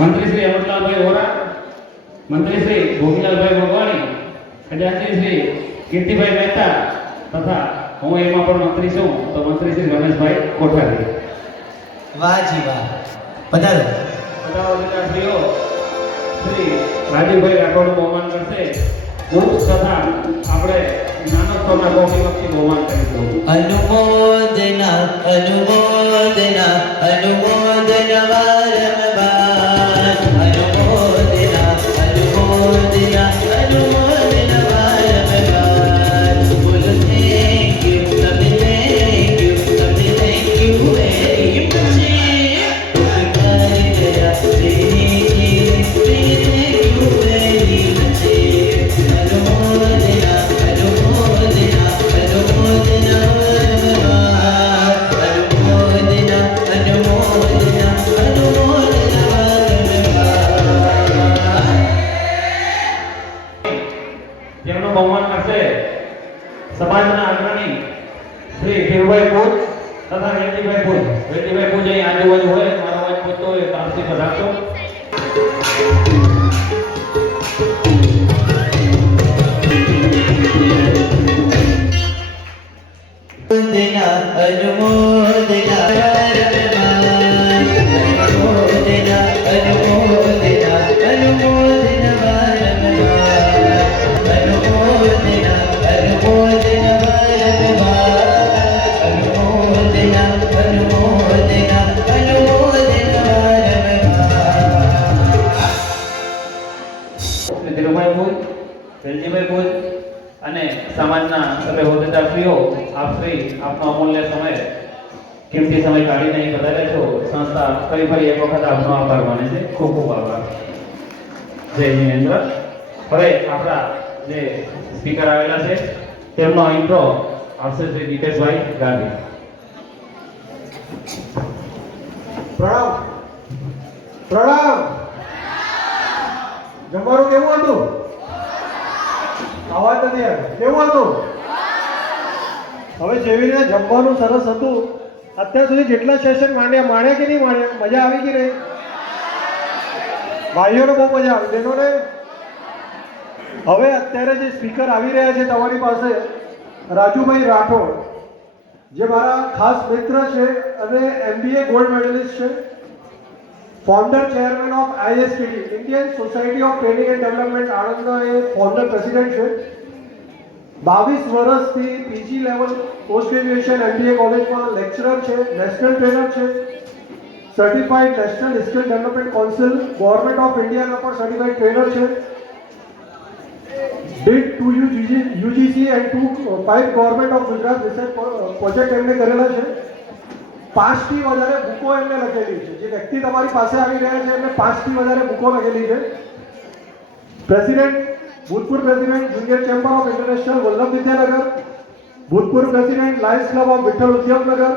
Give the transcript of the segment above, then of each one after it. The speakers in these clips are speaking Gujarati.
મંત્રી શ્રી અમરલાલભાઈ વોરા મંત્રી શ્રી ગોપીલાલભાઈ ભગવાણી ખજાનજી શ્રી કીર્તિભાઈ મહેતા તથા હું એમાં પણ મંત્રી છું તો મંત્રી શ્રી રમેશભાઈ કોઠારી. વાહ જી વાહ. પધારો. પદાધિકારીઓ શ્રી રાજીવભાઈ રાઠોડનું બહુમાન કરશે. બુક્સ તથા આપણે નાનકતોના ગોપી વખતે બહુમાન કરીશું. અનુમોદના અનુમોદના અનુમોદના વારંવાર શ્રી આપનો અમૂલ્ય સમય. કિંમતી સમય કાઢીને અહીં પધાર્યા છો. સંસ્થા ફરી ફરી એક વખત આપનો આભાર માને છે. ખૂબ ખૂબ આભાર. જય જિનેન્દ્ર. હવે આપણા જે સ્પીકર આવેલા છે, તેમનો ઇન્ટ્રો આપશે શ્રી દીપેશભાઈ ગાંધી. પ્રણામ. પ્રણામ. જમવાનું કેવું હતું? અવાજ નથી આવ્યો. કેવું હતું? હવે જેવી રીતે જમવાનું સરસ હતું, અત્યાર સુધી જેટલા સેશન માંડ્યા, માણ્યા કે નહીં માણ્યા? મજા આવી કે નહીં? ભાઈઓને બહુ મજા આવી, બહેનોને? હવે અત્યારે જે સ્પીકર આવી રહ્યા છે તમારી પાસે, રાજુભાઈ રાઠોડ, જે મારા ખાસ મિત્ર છે અને એમબીએ ગોલ્ડ મેડલિસ્ટ છે founder chairman of ISPT Indian society of training and development આણંદના એ ફાઉન્ડર પ્રેસિડેન્ટ છે. બાવીસ વર્ષથી PG level post graduation MBA કોલેજમાં લેક્ચરર છે નેશનલ ટ્રેનર છે certified national skill development council government of ઇન્ડિયાના પણ સર્ટિફાઈડ ટ્રેનર છે. Did two you UGC and two five government of Gujarat research project એમને કરેલા છે. પાંચથી વધારે બુકો એમને લખેલી છે. જે વ્યક્તિ તમારી પાસે આવી રહ્યા છે, એમને પાંચથી વધારે બુકો લખેલી છે. પ્રેસિડેન્ટ ભૂતપૂર્વ president junior chamber of international Vallabh Vidyanagar, ભૂતપૂર્વ president lions club of Vitthal Udyognagar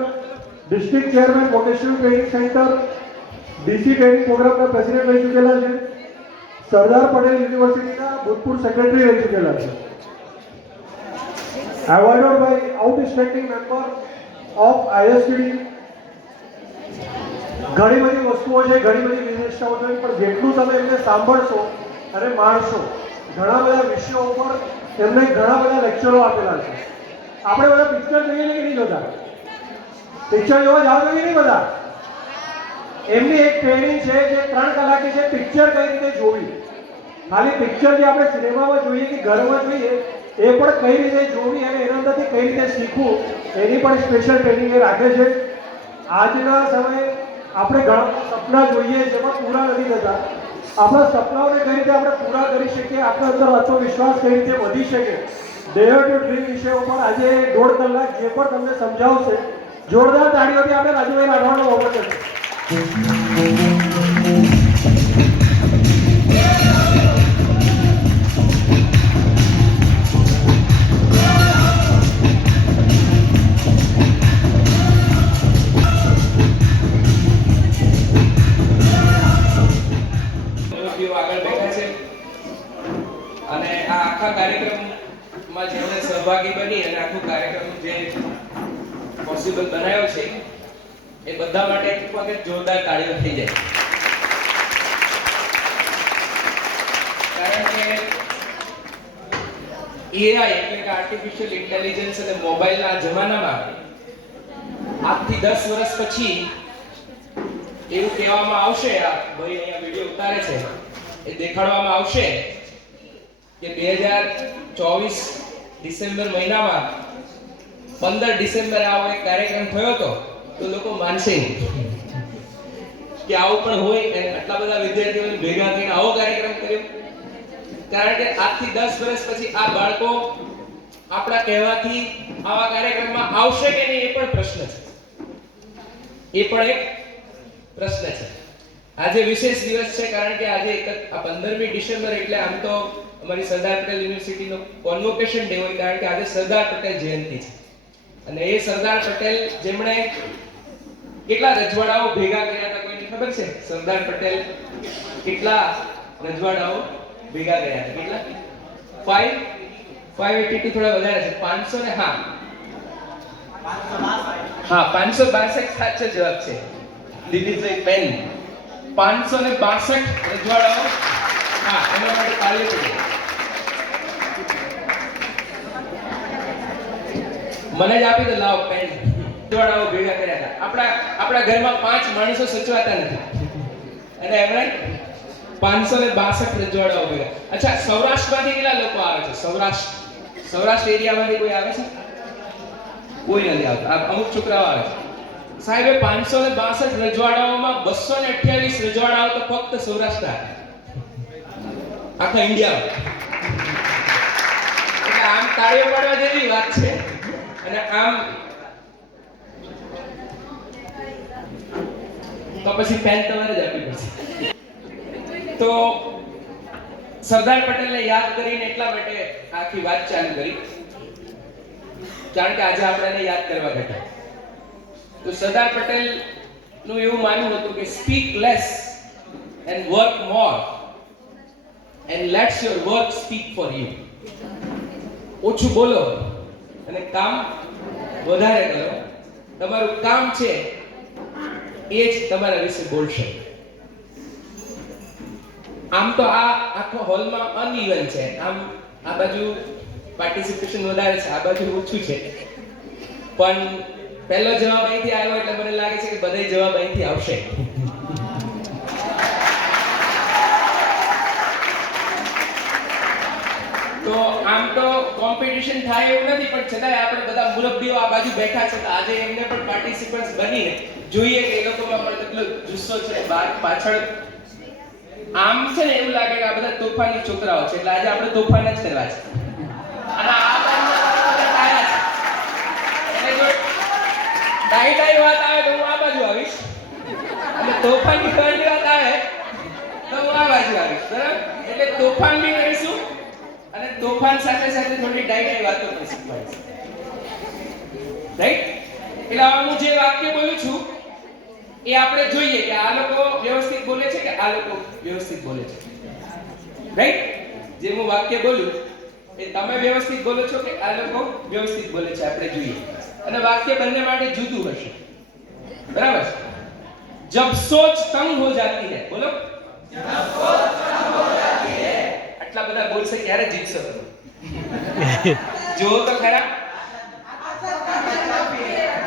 district chairman vocational training centre DC training પ્રોગ્રામના પ્રેસિડેન્ટ રહી ચૂકેલા છે. સરદાર પટેલ યુનિવર્સિટીના ભૂતપૂર્વ સેક્રેટરી રહી ચૂકેલા છે. Awarded by outstanding member of ISTD ઘણી બધી વસ્તુઓ છે, ઘણી બધી વિશેષતાઓ છે, પણ જેટલું તમે એમને સાંભળશો અને માણશો ઘણા બધા વિષયો ઉપર એમને ઘણા બધા લેક્ચરો આપેલા છે. આપણે બધા પિક્ચર જોઈએ કે નહીં જોતા પિક્ચર જોવા જાવ કે નહીં બધા? એમની એક ટ્રેનિંગ છે જે ત્રણ કલાકની છે પિક્ચર કઈ રીતે જોવી. ખાલી પિક્ચર જે આપણે સિનેમામાં જોઈએ કે ઘરમાં જોઈએ, એ પણ કઈ રીતે જોવી અને એના અંદરથી કઈ રીતે શીખવું, એની પણ સ્પેશિયલ ટ્રેનિંગ એ રાખે છે. આજના સમયે આપણે ઘણા સપના જોઈએ જેમાં પૂરા નથી થતા. આપણા સપનાઓને કઈ રીતે આપણે પૂરા કરી શકીએ, આપણા અંદર આત્મવિશ્વાસ કઈ રીતે વધી શકે ડેયર ટુ ડ્રીમ વિશે ઉપર આજે દોઢ કલાક જે પણ તમને સમજાવશે, જોરદાર તાળીઓથી આપણે રાજુભાઈ રાઠવાનો ઓફર કરીશું આખા કાર્યક્રમમાં જેમણે સહભાગી બની અને આખો કાર્યક્રમ જે પોસિબલ બનાવ્યો છે, એ બધા માટે એક વખત જોરદાર તાળીઓ થઈ જાય. કારણ કે એઆઈ એટલે કે આર્ટિફિશિયલ ઇન્ટેલિજન્સ અને મોબાઈલના જમાનામાં આજથી દસ વર્ષ પછી એવું કહેવામાં આવશે, આ ભાઈ અહીંયા વીડિયો ઉતારે છે, એ દેખાડવામાં આવશે કે બે હજાર ચોવીસ ડિસેમ્બર મહિનામાં પંદર ડિસેમ્બરે આવો એક કાર્યક્રમ થયો હતો, તો લોકો માનશે નહીં કે આવું પણ હોય આટલા બધા વિદ્યાર્થીઓને ભેગા થઈને આવો કાર્યક્રમ કર્યો. કારણ કે આજથી દસ વર્ષ પછી આ બાળકો આપણા કહેવાથી આવા કાર્યક્રમમાં આવશે કે નહીં એ પણ પ્રશ્ન છે. એ પણ એક પ્રશ્ન છે. આજે વિશેષ દિવસ છે કારણ કે આજે એક આ પંદરમી ડિસેમ્બર એટલે આમ તો અમારી સરદાર પટેલ યુનિવર્સિટીનો કોન્વોકેશન ડે હોય કારણ કે આજે સરદાર પટેલ જયંતિ છે. અને એ સરદાર પટેલ જેમણે કેટલા રજવાડાઓ ભેગા કર્યા હતા કોઈને ખબર છે? સરદાર પટેલ કેટલા રજવાડાઓ ભેગા કર્યા હતા? કેટલા? ફાઈવ ફાઈવ એટી થોડા વધારે છે. પાંચસો ને હા. હા પાંચસો બાસઠ સાચો જવાબ છે. દિલીપભાઈ બેન પાંચસો ને બાસઠ રજવાડાઓ. હા, એના માટે કાર્ય કર્યું મને જ આપી દે, લાવ પેન રજવાડાઓ ભેગા કર્યા હતા. આપણા આપણા ઘરમાં પાંચ માણસો સચવાતા નથી. અને એમણે પાંચસો ને બાસઠ રજવાડાઓ ભેગા. અચ્છા, સૌરાષ્ટ્રમાંથી કેટલા લોકો આવે છે? સૌરાષ્ટ્ર. સૌરાષ્ટ્ર એરિયામાંથી કોઈ આવે છે? કોઈ નથી આવતા. અમુક છોકરાઓ આવે છે. સાહેબે પાંચસો ને બાસઠ રજવાડાઓમાં બસો ને અઠ્યાવીસ રજવાડાઓ તો ફક્ત સૌરાષ્ટ્ર આખા ઇન્ડિયા એટલે આમ તાળીઓ પાડવા જેવી વાત છે. અને આમ તો પછી પેન તમારે જ આપવી પડશે. તો સરદાર પટેલને યાદ કરીને એટલા માટે આખી વાત ચાલુ કરી. કારણ કે આજે આપણે યાદ કરવા બેઠા. તો સરદાર પટેલનું એવું માનવું હતું કે speak less and work more and let's your work speak for you ઓછું બોલો અને કામ વધારે કરો. તમારું કામ છે એ જ તમારા વિશે બોલશે. આમ તો આ આખો હોલમાં અનઇવન છે. આમ આ બાજુ પાર્ટિસિપેશન વધારે છે, આ બાજુ ઓછું છે. પણ પહેલો જવાબ અહીંથી આવ્યો એટલે મને લાગે છે કે બધા જવાબ અહીંથી આવશે. તો આમ તો કોમ્પિટિશન થાય એવું નથી, પણ છતાંય આપણે બધા મુરબ્બીઓ આ બાજુ બેઠા છે, તો આજે એમને પણ પાર્ટિસિપન્ટ્સ બનીને જોઈએ કે એ લોકોમાં પણ કેટલો જુસ્સો છે. બાર પાછળ આમ છે ને એવું લાગે કે આ બધા તોફાની છોકરાઓ છે, એટલે આજે આપણે તોફાન જ કરવા છે. અને આ બાજુ બધા ડાયા છે એટલે જો ડાઈ ડાઈ વાત આવે તો હું આ બાજુ આવીશ. અને તોફાનની કરવાની વાત આવે તો હું આ બાજુ આવીશ, બરાબર? એટલે તોફાન બી કરીશું અને તોફાન સાથે સાથે થોડી ડાઈ ડાઈ વાતો પણ રાઈટ એટલે હું જે વાક્ય બોલું છું, એ આપણે જોઈએ કે આ લોકો વ્યવસ્થિત બોલે છે કે આ લોકો વ્યવસ્થિત બોલે છે? રાઈટ જે હું વાક્ય બોલું, એ તમે વ્યવસ્થિત બોલો છો કે આ લોકો વ્યવસ્થિત બોલે છે? આપણે જોઈએ. અને વાક્ય બંને માટે જુદું હશે બરાબર છે જબ સોચ તંગ હો જાતી है બોલો આટલા બધા બોલશે ક્યારે જીતશો તમે જુઓ તો ખરા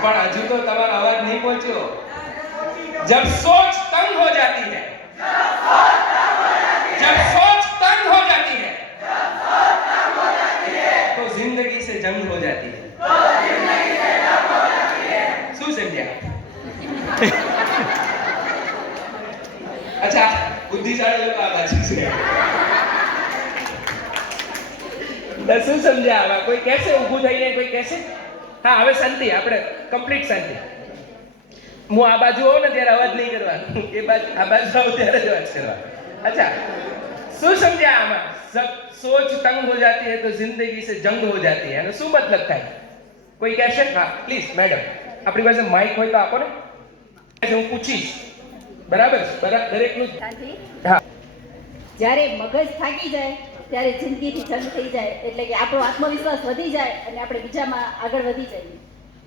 પણ હજુ તો તમારો અવાજ નહીં પહોંચ્યો जब सोच तंग हो जाती है जब सोच तंग हो जाती है तो जिंदगी से जंग हो जाती है શું સમજ્યા અચ્છા બુદ્ધિશાળી લોકો આ બાજુ છે તો શું સમજ્યા આમાં કોઈ કહેશે ઊભું થઈને કોઈ કહેશે હા હવે શાંતિ આપણે કમ્પ્લીટ શાંતિ હું આ બાજુ હોઉં ને ત્યારે અવાજ નહીં કરવાનો એ બાજુ આ બાજુ આવું ત્યારે જ અવાજ કરવાનો અચ્છા શું સમજ્યા આમાં સબ સોચ તંગ હો જાતી है तो जिंदगी से जंग हो जाती है એનો શું મતલબ થાય કોઈ કહેશે હા પ્લીઝ મેડમ આપણી પાસે માઇક હોય તો આપો ને. હું પૂછીશ. બરાબર? દરેકનું હા. જ્યારે મગજ થાકી જાય ત્યારે જિંદગીથી જંગ થઈ જાય. એટલે કે આપણો આત્મવિશ્વાસ વધી જાય અને આપણે બીજામાં આગળ વધી જઈએ.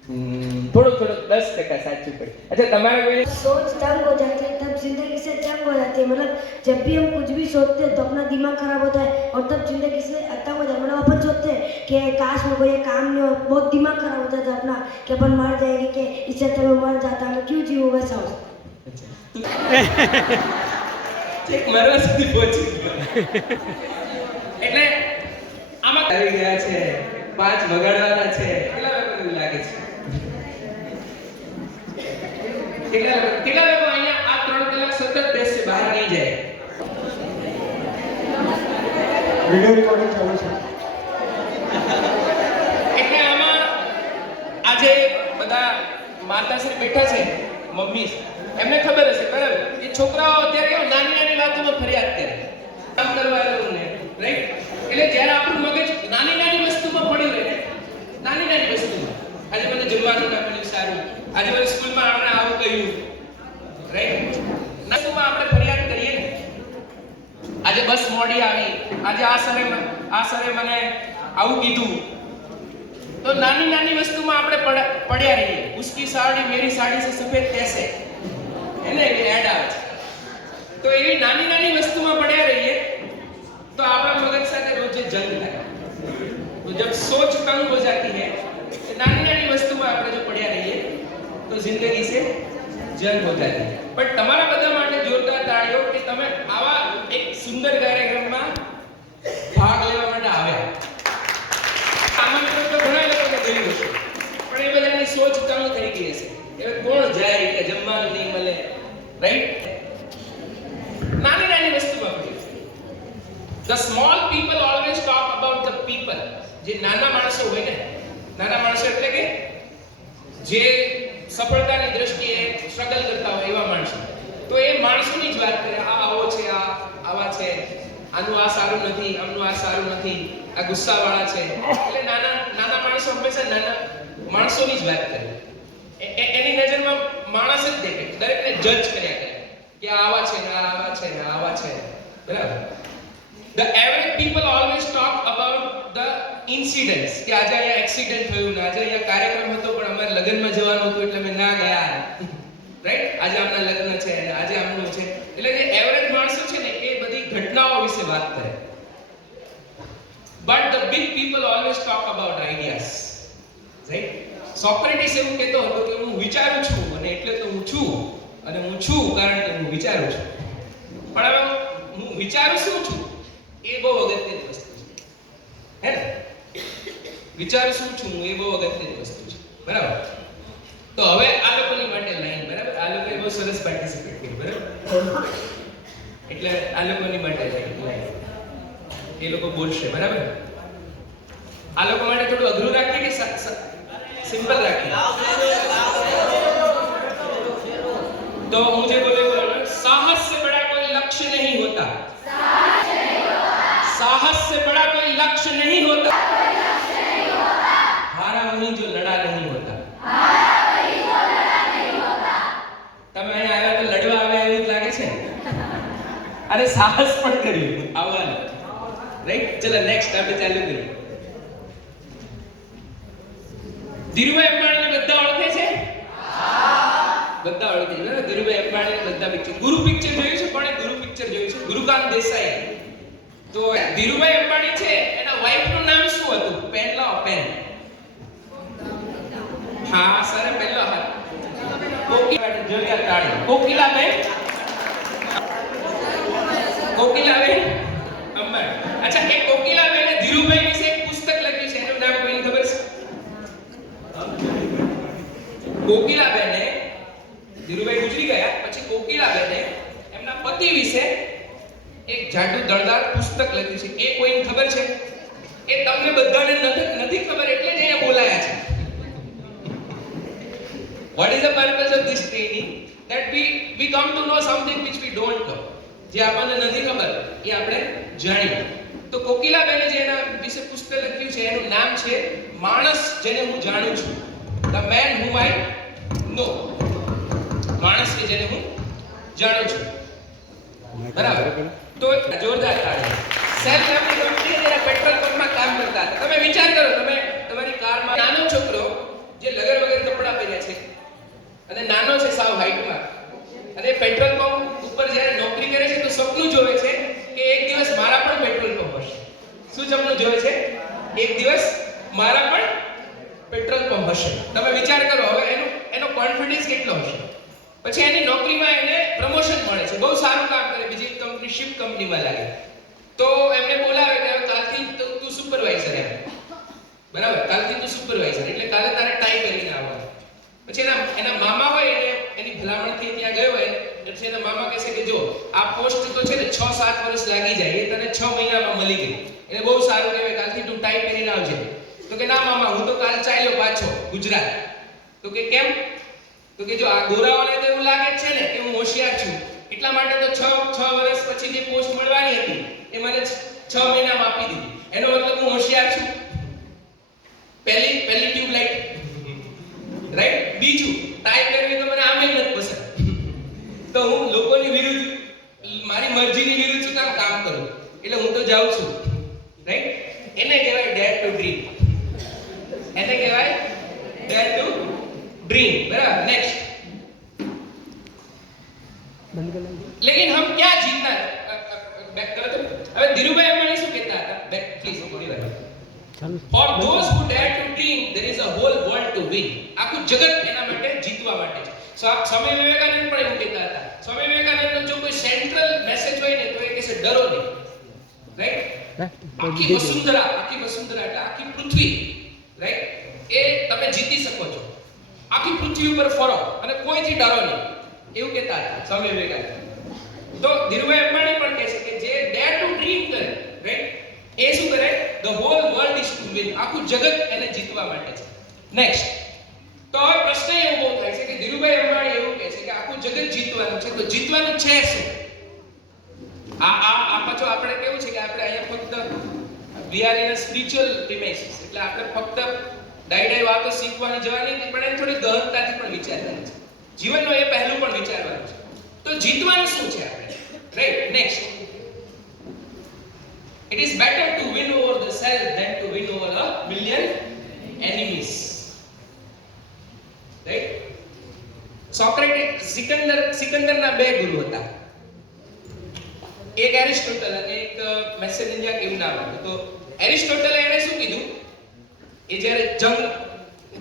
થોડુંક થોડુંક દસ ટકા સાચું પડે અચ્છા તમારે કોઈ सोच तंग हो जाती है तब जिंदगी से तंग हो जाती है मतलब जब भी हम कुछ भी सोचते हैं तो अपना दिमाग खराब होता है और तब जिंदगी से तंग हो जाता है मतलब अपन सोचते हैं कि काश में कोई ये काम नहीं हो बहुत दिमाग खराब हो जाता है अपना कि अपन मर जाएंगे कि इससे अच्छा मैं मर जाता मैं क्यों जीऊँ वैसा हो છેક મરવા સુધી પહોંચી ગયો એટલે આમાં આવી ગયા છે પાંચ વગાડવાના છે કેટલા લોકોને એવું લાગે છે કેટલા લોકો કેટલા લોકો અહીંયા આ ત્રણ કલાક સતત બેસશે? બહાર નહીં જાય. વિડિયો રેકોર્ડિંગ ચાલુ છે. એટલે આમાં આજે બધા માતાશ્રી બેઠા છે મમ્મી. એમને ખબર હશે બરાબર? એ છોકરાઓ અત્યારે કેવું નાની નાની વાતોમાં ફરિયાદ આજે આ સરે આ સરે મને આવું કીધું તો નાની નાની વસ્તુમાં આપણે પડ્યા રહીએ ઉસકી સાડી મેરી સાડી સે સફેદ તેસે એને એડ આવે છે તો એવી નાની નાની વસ્તુમાં પડ્યા રહીએ तो आपका मगज साथ रोज जंग लगा तो जब सोच कम हो जाती है तो नानी नानी वस्तु में આપણે જો પડ્યા રહીએ તો જિંદગી સે જંગ હો જાતી है बट તમારા બધા માટે જોરદાર તાળીઓ કે તમે આવા એક સુંદર કાર્ય સોચ તંગ થઈ ગઈ હશે હવે કોણ જાય કે જમવાનું નહીં મળે? રાઈટ નાની નાની વસ્તુમાં the small people always talk about the people જે નાના માણસો હોય ને, નાના માણસો એટલે કે જે સફળતાની દ્રષ્ટિએ સ્ટ્રગલ કરતા હોય એવા માણસો. તો એ માણસોની જ વાત કરે, આ આવો છે, આ આવા છે, આનું આ સારું નથી, આમનું આ સારું નથી, આ ગુસ્સાવાળા છે. એટલે નાના નાના માણસો હંમેશા નાના માણસોની જ વાત કરે એની નજરમાં માણસ જ દેખે. દરેકને જજ કર્યા કરે. કે આવા છે ને આવા છે ને આવા છે બરાબર? The average people always talk about the incidents. કે આજે અહીંયા એક્સિડન્ટ થયું ને, આજે અહીંયા કાર્યક્રમ હતો, પણ અમારે લગ્નમાં જવાનું હતું એટલે અમે ના ગયા. રાઈટ આજે આમના લગ્ન છે ને, આજે આમનું છે. એટલે જે એવરેજ માણસો છે ને, એ બધી ઘટનાઓ વિશે વાત કરે. But the big people always talk about ideas right Socrates એવું કહેતો હતો કે હું વિચારું છું અને એટલે તો હું છું અને હું છું કારણ કે હું વિચારું છું. પણ હવે હું વિચારું શું છું? એ બહુ અગત્યની વસ્તુ છે. હે વિચારું શું છું એ બહુ અગત્યની વસ્તુ છે. બરાબર? તો હવે આ લોકોની માટે લાઈન, બરાબર? આ લોકોએ બહુ સરસ પાર્ટિસિપેટ કર્યું બરાબર? એટલે આ લોકોની માટે લાઈન. એ લોકો બોલશે, બરાબર? આ લોકો માટે થોડું અઘરું રાખીએ કે સિમ્પલ રાખીએ तो मुझे बोले बोलो साहस से बड़ा कोई लक्ष्य नहीं होता साहस से बड़ा कोई लक्ष्य नहीं होता हारा वही जो लड़ा नहीं होता તમે અહીંયા આવ્યા તો લડવા આવ્યા એવું જ લાગે છે ને? અરે સાહસ પણ કર્યું આવવાનું રાઈટ ચલો નેક્સ્ટ આપણે ચાલુ કરીએ ધીરુભાઈ અંબાણીને બધા ઓળખે છે? બધા ઓળખે છે ધીરુભાઈ અંબાણી બધા પિક્ચર ગુરુ પિક્ચર જોયું છે? કોણે ગુરુ પિક્ચર જોયું છે? ગુરુકાંત દેસાઈ. તો ધીરુભાઈ અંબાણી છે, એના વાઇફનું નામ શું હતું? પેન લાવો પેન હા, સર, પહેલો હા. કોકિલા જોયા તાળી કોકિલાબેન? કોકિલાબેન? અંબાણી. અચ્છા, એ કોકિલાબેને ધીરુભાઈ વિશે એક પુસ્તક લખ્યું છે એનું નામ કોઈને ખબર છે કોકિલાબેને, ધીરુભાઈ ગુજરી ગયા, પછી કોકિલાબેને એમના પતિ વિશે એક જાડું દળદાર પુસ્તક લખ્યું છે. એ કોઈને ખબર છે? એ તમને બધાને નથી ખબર એટલે જ એને બોલાયા છે. What is the purpose of this training? That we we come to know something which we don't know. જે આપણને નથી ખબર, એ આપણે જાણીએ. તો કોકિલાબેને જે એના વિશે પુસ્તક લખ્યું છે, એનું નામ છે માણસ જેને હું જાણું છું. The man whom I know માણસ કે જેને હું જાણું છું. બરાબર? તો જોરદાર કાર સેલ્ફ હેલ્પ કંપની જેના પેટ્રોલ પંપમાં કામ કરતા હતા. તમે વિચાર કરો તમે તમારી કારમાં નાનો છોકરો જે લગર વગર સપનું જોવે છે કે એક દિવસ મારા પણ પેટ્રોલ પંપ હશે શું સપનું જોવે છે એક દિવસ મારા પણ પેટ્રોલ પંપ હશે તમે વિચાર કરો હવે એનો એનો કોન્ફિડન્સ કેટલો હશે પછી એની નોકરીમાં એને પ્રમોશન મળે છે બહુ સારું કામ કરે બીજી કંપની શિપ કંપનીમાં લાગે તો એમને બોલાવે કે હવે કાલથી તો તું સુપરવાઇઝર એમ બરાબર કાલથી તું સુપરવાઇઝર એટલે કાલે તારે ટાઈ કરીને આવવાનું પછી એના એના મામા હોય એને એની ભલામણથી ત્યાં ગયો હોય એટલે એના મામા કહેશે કે જો આ પોસ્ટ તો છે ને 6 7 વર્ષ લાગી જાય એ તને 6 મહિનામાં મળી ગઈ એટલે બહુ સારું કહેવાય કાલથી તું ટાઈ પહેરીને આવજે તો કે ના મામા હું તો કાલ ચાલ્યો પાછો ગુજરાત તો કે કેમ તો કે જો આ ગોરાઓને તો એવું લાગે જ છે ને કે હું હોશિયાર છું 6 6 વર્ષ પછી જે પોસ્ટ મળવાની હતી. એ મને છ મહિનામાં આપી દીધી. એનો મતલબ હું હોશિયાર છું. પહેલી પહેલી ટ્યુબલાઇટ. રાઈટ બીજું ટાઈપ કરવી તો મને આમે નથી પસંદ. તો હું લોકોની વિરુદ્ધ, મારી મરજીની વિરુદ્ધ કામ કામ કરું? એટલે હું તો જાઉં છું રાઈટ એને કહેવાય ડેર ટુ ડ્રીમ એને કહેવાય ડેર ટુ ડ્રીમ બરાબર નેક્સ્ટ लेकिन हम क्या जीतना बैक करो तो હવે ધીરુભાઈ અંબાણી શું કહેતા હતા બેક પ્લીઝ થોડી વાર For those who dare to dream, there is a whole world to win. આખું જગત એના માટે જીતવા માટે છે સ્વા- સ્વામી વિવેકાનંદ પણ એવું કહેતા હતા સ્વામી વિવેકાનંદનો જો કોઈ સેન્ટ્રલ મેસેજ હોય ને તો એ કહે છે ડરો નહીં રાઈટ આખી વસુંધરા આખી વસુંધરા એટલે આખી પૃથ્વી રાઈટ એ તમે જીતી શકો છો આખી પૃથ્વી ઉપર ફરો અને કોઈથી ડરો નહીં એવું કહેતા હતા સ્વામી વિવેકાનંદ તો ધીરુભાઈ અંબાણી પણ કહે છે કે જે ડેર ટુ ડ્રીમ કરે રાઈટ એ શું કરે? The whole world is to win આખું જગત એને જીતવા માટે છે. નેક્સ્ટ તો હવે પ્રશ્ન એવો થાય છે કે ધીરુભાઈ અંબાણી એવું કહે છે કે આખું જગત જીતવાનું છે, તો જીતવાનું છે શું? આ આ આ પાછો આપણે કેવું છે કે આપણે અહીંયા ફક્ત we are in a spiritual premises એટલે આપણે ફક્ત ડાઈ ડાઈ વાતો શીખવાની જવાની નથી, પણ એને થોડી ગહનતાથી પણ વિચારવાની છે. જીવનનો એ પહેલું પણ વિચારવાનું છે. તો જીતવાનું શું છે? Right, next. It is better to win over the self than to win over a million enemies. Right? Socratic Sikandar સિકંદરના બે ગુરુ હતા એક એરિસ્ટોટલ અને એક મેસેનિયા કેમ નામ હતું તો એરિસ્ટોટલે એને શું કીધું એ જ્યારે જંગ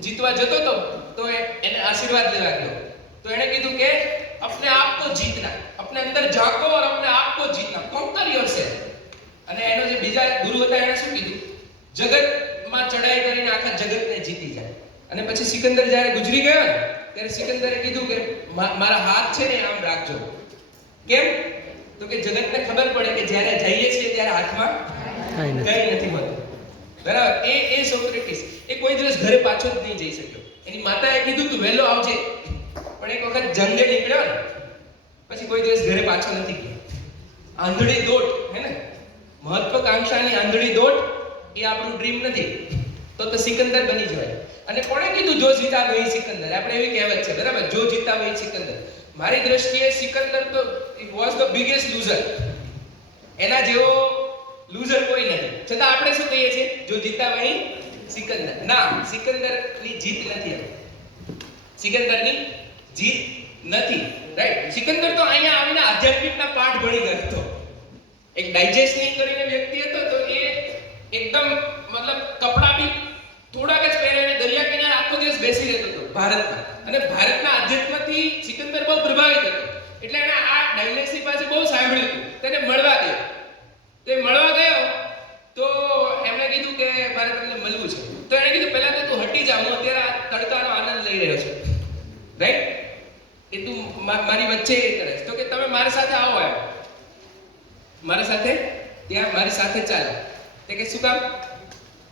જીતવા જતો હતો તો એને આશીર્વાદ લેવા ગયો તો એણે કીધું કે અપને આપ કો જીતના अपने अंदर झांको और अपने आप को जीतना conquer yourself અને એનો જે બીજા ગુરુ હતા એને શું કીધું જગતમાં ચડાઈ કરીને આખા જગતને જીતી જાય અને પછી સિકંદર જ્યારે ગુજરી ગયો ને ત્યારે સિકંદરે કીધું કે મા- મારા હાથ છે ને આમ રાખજો કેમ તો કે જગતને ખબર પડે કે જ્યારે જઈએ છીએ ત્યારે હાથમાં કંઈ નથી હોતું બરાબર એ એ સોક્રેટિસ એ કોઈ દિવસ ઘરે પાછો જ નહીં જઈ શક્યો એની માતાએ કીધું તું વહેલો આવજે પણ એક વખત જંગે નીકળ્યો ને કોઈ દિવસ ઘરે પાછો નથી ગયો. આંધળી દોટ, હે ને? મહત્વકાંક્ષાની આંધળી દોટ એ આપણું ડ્રીમ નથી. તો તો સિકંદર બની જવાય. અને કોણે કીધું જો જીતા વહી સિકંદર? આપણે એવી કહેવત છે, બરાબર? જો જીતા વહી સિકંદર. મારી દ્રષ્ટિએ સિકંદર તો વોઝ ધ બિગેસ્ટ લૂઝર એના જેવો લૂઝર કોઈ નથી. છતાં આપણે શું કહીએ છીએ? જો જીતા વહી સિકંદર. ના, સિકંદરની જીત નથી. સિકંદરની જીત નથી રાઈટ સિકંદર તો અહીંયા આવીને આધ્યાત્મિકના પાઠ ભણી ગયો હતો. એક ડાયજેસ્ટની કરીને વ્યક્તિ હતો તો એ એકદમ, મતલબ કપડા બી થોડાક જ પહેરીને દરિયા કિનારે આખો દિવસ બેસી રહેતો હતો ભારતમાં. અને ભારતના અધ્યાત્મથી સિકંદર બહુ પ્રભાવિત હતો. એટલે એણે આ ડાયનેસ્ટી પાસે બહુ સાંભળ્યું હતું. તેને મળવા ગયો. તે મળવા ગયો તો એમણે કીધું કે, મારે તમને મળવું છે. તો એણે કીધું, પહેલા તો તું હટી જા, હું અત્યારે આ તડકાનો આનંદ લઈ રહ્યો છું રાઈટ એ તું એ કરે તો કે તમે મારી સાથે આવો એમ. મારા સાથે? ત્યાં મારી સાથે ચાલો. તે કે શું કામ?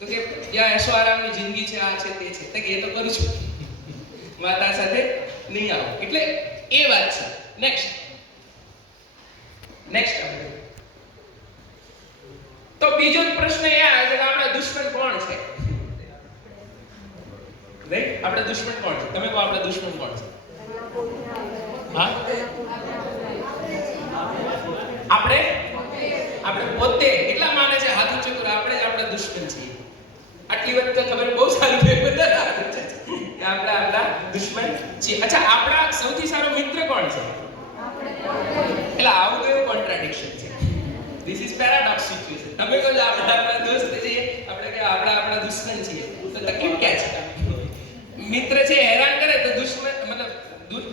તો કે ત્યાં એશો આરામની જિંદગી છે, આ છે, તે છે. તો કે એ તો કરું છું. માતા સાથે નહીં આવો. એટલે એ વાત છે. નેક્સ્ટ નેક્સ્ટ તો બીજો પ્રશ્ન એ આવે છે કે આપણા દુશ્મન કોણ છે? રાઈટ આપણા દુશ્મન કોણ છે? તમે કહો આપણા દુશ્મન કોણ છે? આપણે? આપણે પોતે એટલા માને છે, હાથ ઊંચું કરો આપણે જ આપણા દુશ્મન છીએ. આટલી વાત તો ખબર બહુ સારું છે, બધા આપણે આપણા દુશ્મન છીએ. અચ્છા, આપણા સૌથી સારો મિત્ર કોણ છે? એટલે આવું કયું કોન્ટ્રાડિક્શન છે. ધીસ ઇઝ પેરાડોક્સ સિચ્યુએશન તમે કહો આપણે આપણા દોસ્ત છીએ, આપણે કે આપણે આપણા દુશ્મન છીએ. તો તકલીફ ક્યાં છે? મિત્ર છે, હેરાન કરે તો દુશ્મન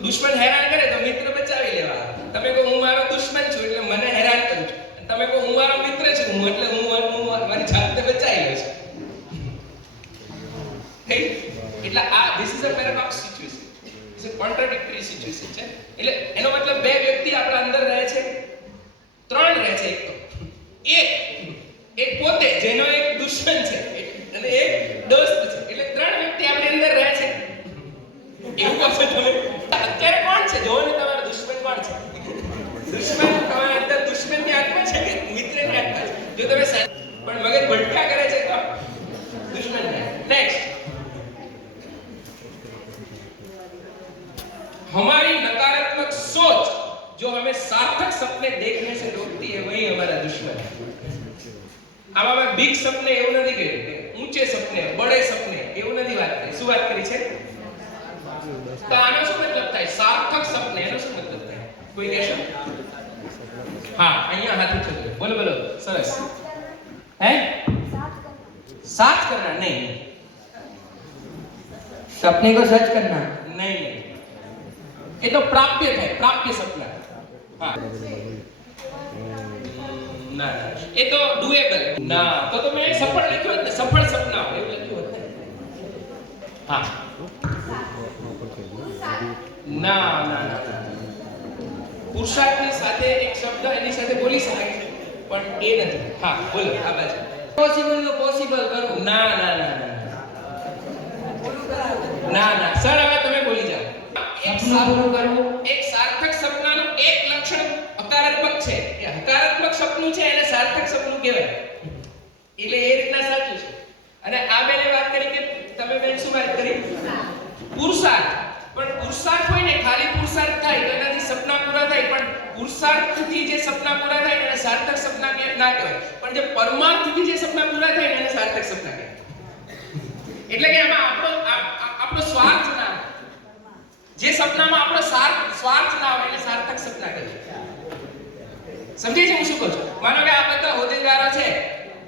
દુશ્મન હેરાન કરે તો મિત્ર બચાવી લેવા. તમે કહો હું મારો દુશ્મન છું એટલે મને હેરાન કરું છું. તમે કહો હું મારો મિત્ર છું હું એટલે હું હું મારી જાતને બચાવી લઉં છું? એટલે આ this is a paradox situation is a contradictory situation છે. એટલે એનો મતલબ બે વ્યક્તિ આપણા અંદર રહે છે. ત્રણ રહે છે એક એક એક પોતે, જેનો એક દુશ્મન છે. અને એક દોસ્ત છે. એટલે ત્રણ વ્યક્તિ આપણી અંદર રહે છે. એવું કહો છો તમે અત્યારે કોણ છે જોવો ને તમારો દુશ્મન કોણ છે દુશ્મન તમારા અંદર દુશ્મનની આત્મા છે કે મિત્રની આત્મા છે જો તમે સા- પણ મગજ ભટકા કરે છે તો दुश्मन है नेक्स्ट हमारी नकारात्मक सोच जो हमें सार्थक सपने देखने से रोकती है वही हमारा दुश्मन है આમાં મેં બિગ સપને એવું નથી કહ્યું કે ઊંચે સપને બડે સપને એવું નથી વાત કરી શું વાત કરી છે તો આનો શું મતલબ થાય સાર્થક સપને એનો શું મતલબ થાય કોઈ કહેશો હા અહીંયા હાથ ઉઠો બોલો બોલો સરસ હે साथ करना नहीं सपने को सच करना नहीं नहीं ये तो प्राप्य है प्राप्य सपना हाँ ના ના એ તો ડુએબલ ના તો તો મેં સફળ લખ્યું હોત ને ને ના ના. પુરુષાર્થની સાથે એક શબ્દ એની સાથે બોલી શકાય છે પણ એ નથી. હા બોલો આ બાજુ. પોસિબલ નો પોસિબલ કરવું ના ના ના ના. ના ના. સર હવે તમે બોલી જાઓ. એક સપનું કરવું. એક સાર્થક સપનાનું એક લક્ષણ હકારાત્મક છે. એ હકારાત્મક સપનું છે એને સાર્થક સપનું કહેવાય. એટલે એ રીતના સાચું છે. અને આ બેને વાત કરી કે તમે બેન શું વાત કરી? પુરુષાર્થ. પણ પુરુષાર્થ હોય ને, ખાલી પુરુષાર્થ થાય તો એનાથી સપના પૂરા થાય. પણ પુરુષાર્થથી જે સપના પૂરા થાય એને સાર્થક સપના ના કહેવાય. પણ જે પરમાર્થથી જે સપના પૂરા થાય એને સાર્થક સપના કહેવાય. એટલે કે એમાં આપણો આપણો સ્વાર્થ ના જે સપનામાં આપણો સાર્થ સ્વાર્થ ના હોય એને સાર્થક સપના કહેવાય. સમજે છે હું શું કહું છું? માનો કે આ બધા હોદ્દેદારો છે,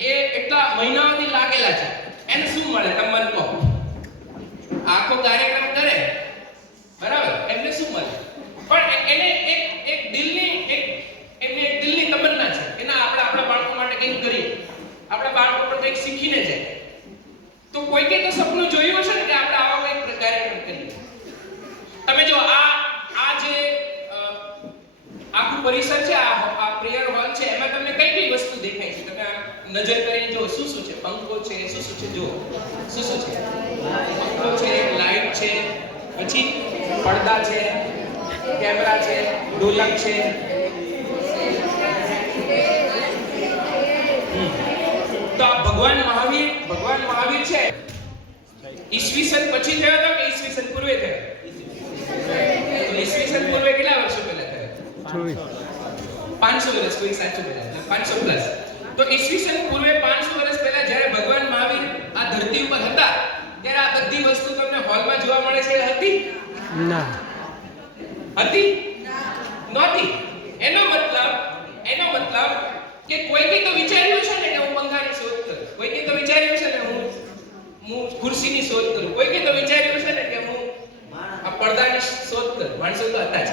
એ એટલા મહિનાઓથી લાગેલા છે. એને શું મળે? તમે મન કહો. આખો કાર્યક્રમ કરે બરાબર એમને શું મળે પણ એ- એને એક એક દિલની એક એમને એક દિલની તમન્ના છે કે ના આપણે આપણા બાળકો માટે કંઈક કરીએ આપણા બાળકો પણ કંઈક શીખીને જાય. તો કોઈકે તો સપનું જોયું હશે ને કે આપણે આવા કંઈક પ્રકારે કરીએ. તમે જો આ આ જે આખું પરિસર છે, આ આ પ્રેયર હોલ છે, એમાં તમને કઈ કઈ વસ્તુ દેખાય છે? તમે નજર કરીને જો શું શું છે? પંખો છે, શું શું છે? જો શું શું છે? પંખો છે, લાઈટ છે, પછી પડદા છે, કેમેરા છે, ઢોલક છે હમ. તો આ ભગવાન મહાવીર ભગવાન મહાવીર છે. ઈસવીસન પછી થયો હતો કે ઈસવીસન પૂર્વે થયો? તો ઈસવીસન પૂર્વે કેટલા વર્ષો પહેલા થયો? પાંચસો વર્ષ કોઈ સાચું પહેલા પાંચસો પ્લસ. તો ઈસવીસન પૂર્વે પાંચસો વર્ષ પહેલા જ્યારે ભગવાન મહાવીર આ ધરતી ઉપર હતા ત્યારે આ બધી વસ્તુ તમને હોલમાં જોવા મળે છે હતી? હતી હતી? નહોતી. મતલબ એનો મતલબ કે કોઈકે તો વિચાર્યું છે ને હું પંખાની શોધ કરું. કોઈકે તો વિચાર્યું છે ને હું હું ખુરશીની શોધ કરું. કોઈકે તો વિચાર્યું છે ને કે હું આ પડદાની શોધ કરું. માણસો તો હતા જ.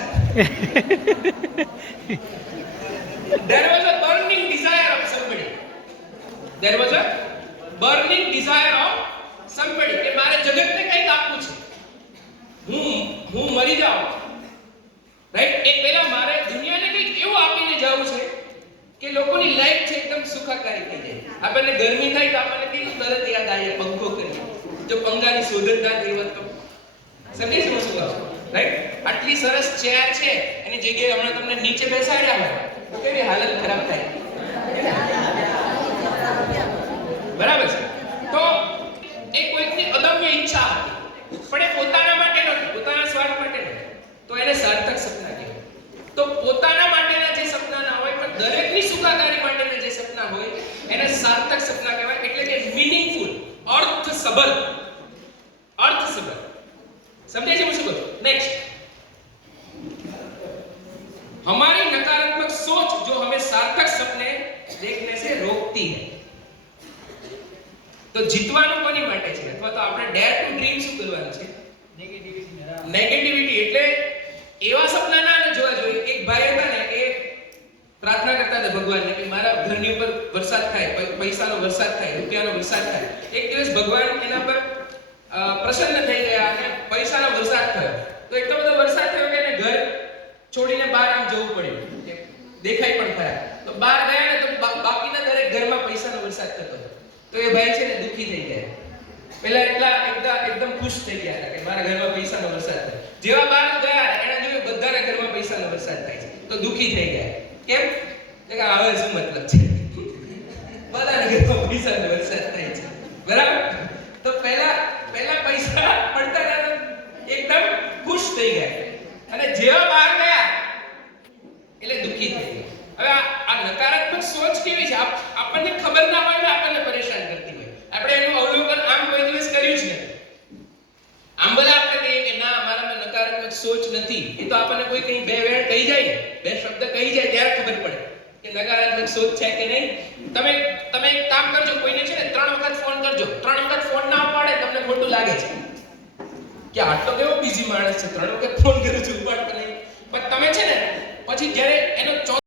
There was a burning desire of somebody. There was a burning desire of somebody કે મારે જગતને કંઈક આપવું છે. હું હું મરી જાઉં. રાઈટ એ પહેલા મારે દુનિયાને કંઈક એવું આપીને જવું છે કે લોકોની લાઈફ છે એકદમ સુખાકારી થઈ જાય. આપણને ગરમી થાય તો આપણને કેવી તરત યાદ આવે, પંખો કરી. જો પંખાની શોધ ના થઈ હોત તો. સમજે છે શું કહું રાઈટ આટલી સરસ ચેર છે, એની જગ્યાએ હમણાં તમને નીચે બેસાડ્યા હોય, તો કેવી હાલત ખરાબ થાય? બરાબર છે. તો એ કોઈકની અદમ્ય ઈચ્છા હતી, પણ એ પોતાના માટે નથી પોતાના સ્વાર્થ માટે નથી તો એને સાર્થક સપના કહેવાય. તો પોતાના માટેના જે સપના ના હોય પણ દરેકની સુખાકારી માટેના જે સપના હોય એને સાર્થક સપના કહેવાય એટલે કે મીનિંગફુલ અર્થસભર અર્થસભર समझे जी मुझे नेक्स्ट हमारी नकारात्मक सोच जो हमें सार्थक सपने होती है તો જીતવાનું કોની માટે છે અથવા તો આપણે ડેર ટુ ડ્રીમ શું કરવાનું છે નેગેટિવિટી એટલે એવા સપના ના ન જોવા જોઈએ એક ભાઈ હતા ને એ પ્રાર્થના કરતા હતા ભગવાનને કે મારા ઘરની ઉપર વરસાદ થાય પૈસાનો વરસાદ થાય, રૂપિયાનો વરસાદ થાય. એક દિવસ ભગવાન એના પર પ્રસન્ન થઈ ગયા અને પૈસાનો વરસાદ થયો. તો એટલો બધો વરસાદ થયો કે એને ઘર છોડીને બહાર આમ જવું પડ્યું. કે દેખાય પણ થયા તો બહાર ગયા ને તો બાકીના દરેક ઘરમાં પૈસાનો વરસાદ થતો તો એ ભાઈ છે ને દુઃખી થઈ ગયા. પેલા એટલા એકદમ એકદમ ખુશ થઈ ગયા હતા કે મારા ઘરમાં પૈસાનો વરસાદ થયો. જેવા બહાર ગયા, એના જોયું બધાના ઘરમાં પૈસાનો વરસાદ થાય છે. તો દુઃખી થઈ ગયા. કેમ? કે આવે શું મતલબ છે? બધાને કે તો પૈસા ને વરસાદ થાય છે. બરાબર? તો પહેલા પહેલા પૈસા પડતા એકદમ ખુશ થઈ ગયા. અને જેવા બહાર ગયા, એટલે દુઃખી થઈ ગયા. હવે આ નકારાત્મક સોચ કેવી છે? આપ- આપણને ખબર ના હોય ને આપણને પરેશાન કરતી હોય આપણે એનું અવલોકન આમ કોઈ દિવસ કર્યું જ નથી આમ ભલે આપણે કહીએ કે ના મારામાં નકારાત્મક સોચ નથી. એ તો આપણને કોઈ કઈ બે વેળ કહી જાય, બે શબ્દ કહી જાય, ત્યારે ખબર પડે કે નકારાત્મક સોચ છે કે નહીં. તમે તમે એક કામ કરજો, કોઈને છે ને ત્રણ વખત ફોન કરજો. ત્રણ વખત ફોન ના પાડે તમને ખોટું લાગે છે. કે આટલો કેવો બીજી માણસ છે, ત્રણ વખત ફોન કરું છું ઉપાડતો નહીં. પણ તમે છે ને, પછી જ્યારે એનો